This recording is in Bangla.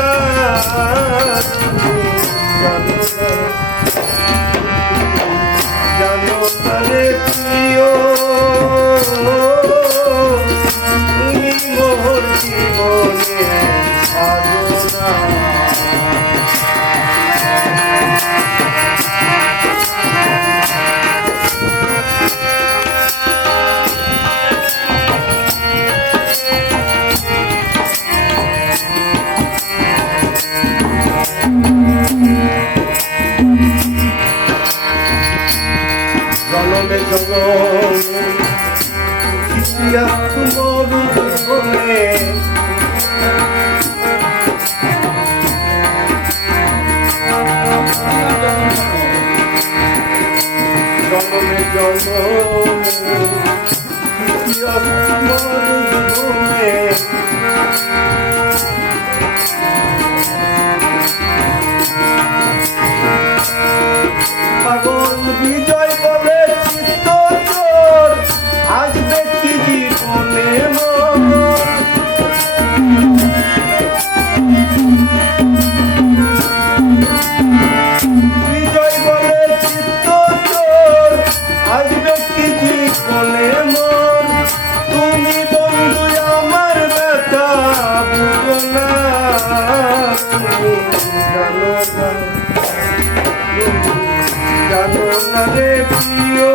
না জানো না রে প্রিয় তুমি মোর জীবনে সাধনা জনমে জনমে ইতিহাস মরুভূমে জনমে জনমে ইতিহাস মরুভূমে পাগল বিজয় বলে চিত্ত তোর আসবে কি জীবনে বিজয় বলে চিত্ত তোর আসবে কি জীবনে মন তুমি বন্ধু আমার ব্যথা বুঝো না তুমি জানো না জানো না রে প্রিয়